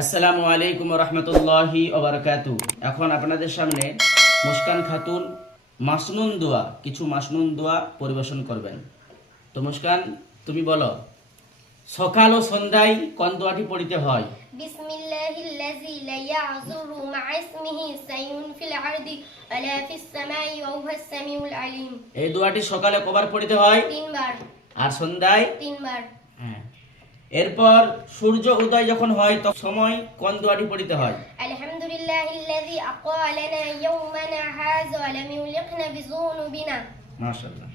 আসসালামু আলাইকুম রহমতুল্লাহি ওবারাকাতু। এখন আপনাদের সামনে মুস্কান খাতুন কিছু মাসনুন দোয়া পরিবেশন করবেন। তো মুস্কান, তুমি বলো, সকাল ও সন্ধ্যায় কোন দোয়াটি পড়িতে হয়? বিসমিল্লাহিল্লাযী লা ইয়াযুরু মা'a ইসমিহি শাইউন ফিল আরদি ওয়ালা ফিস সামাই ওয়া হুয়াস সামিউল আলিম। এই দোয়াটি সকালে কবার পড়িতে হয়? 3 বার। আর সন্ধ্যায়? 3 বার। হ্যাঁ। এরপর সূর্য উদয় যখন হয় তখন সময় কোন দোয়াটি পড়িতে হয়? আলহামদুলিল্লাহিল্লাযী আকালানা ইয়াওমানা হাযা ওয়া লাম ইউলিকনা বিযুনুবিনা। মাশাআল্লাহ।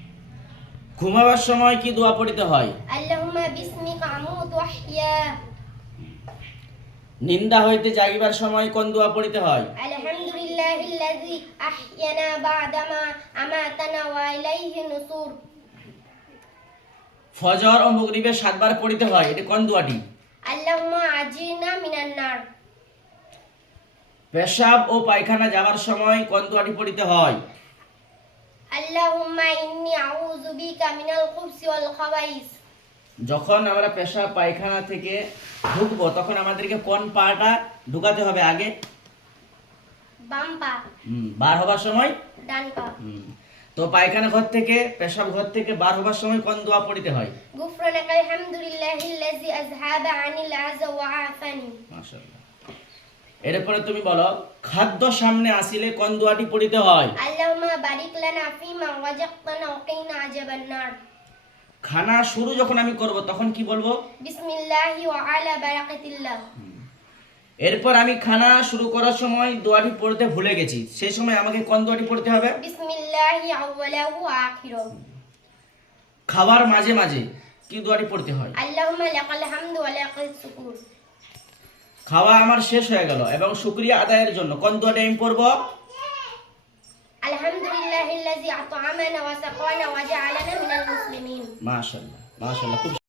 ঘুমাবার সময় কি দোয়া পড়িতে হয়? আল্লাহুম্মা বিসমিকা আমুতু ওয়া আহইয়া। নিন্দা হইতে জাগিবার সময় কোন দোয়া পড়িতে হয়? আলহামদুলিল্লাহিল্লাযী আহইয়ানা বা'দামা আমাতানা ওয়া ইলাইহি নুশুর। ফজর ও মাগরিবে 7 বার পড়িতে হয়, এটা কোন দোয়াটি? আল্লাহুম্মা আজিরনা মিনান নার। পেশাব ও পায়খানা যাওয়ার সময় কোন দোয়াটি পড়িতে হয়? আল্লাহুম্মা ইন্নী আউযু বিকা মিনাল খুবসি ওয়াল খাবাইস। যখন আমরা পেশাব পায়খানা থেকে ঢুকবো তখন আমাদেরকে কোন পাটা ঢুকাতে হবে আগে? বাম পা। বার হবার সময় ডান পা। তো পায়খানা ঘর থেকে পেশাব ঘর থেকে বার হবার সময় কোন দোয়া পড়িতে হয়? গুফরানাকাল হামদুলিল্লাহিল্লাযী আযহাবা আনিল আযা ওয়া আফানি। মাশাআল্লাহ। এরপরে তুমি বলো, খাদ্য সামনে আসিলে কোন দোয়াটি পড়িতে হয়? আল্লাহুম্মা বারিক লানা ফিমা ওয়াজাকতানা ওয়া কিনা আযাবান নার। খানা শুরু যখন আমি করব তখন কি বলবো? বিসমিল্লাহি ওয়া আলা বারাকাতিল্লাহ। এরপর আমি খানা শুরু করার সময় দোয়াটি পড়তে ভুলে গেছি, সেই সময় আমাকে কোন দোয়াটি পড়তে হবে? বিসমিল্লাহি আউওয়ালাহু ওয়া আখিরাহু। খাবার মাঝে মাঝে কি দোয়াটি পড়তে হয়? আল্লাহুম্মা লাকাল হামদু ওয়া লাকাল শুকুর। খাওয়া আমার শেষ হয়ে গেল এবং শুকরিয়া আদায়ের জন্য কোন দোয়াটি আমি পড়ব? আলহামদুলিল্লাহিল্লাযী আত'আমানা ওয়া সাকানা ওয়া জা'আলানা মিনাল মুসলিমিন। মাশাআল্লাহ, মাশাআল্লাহ।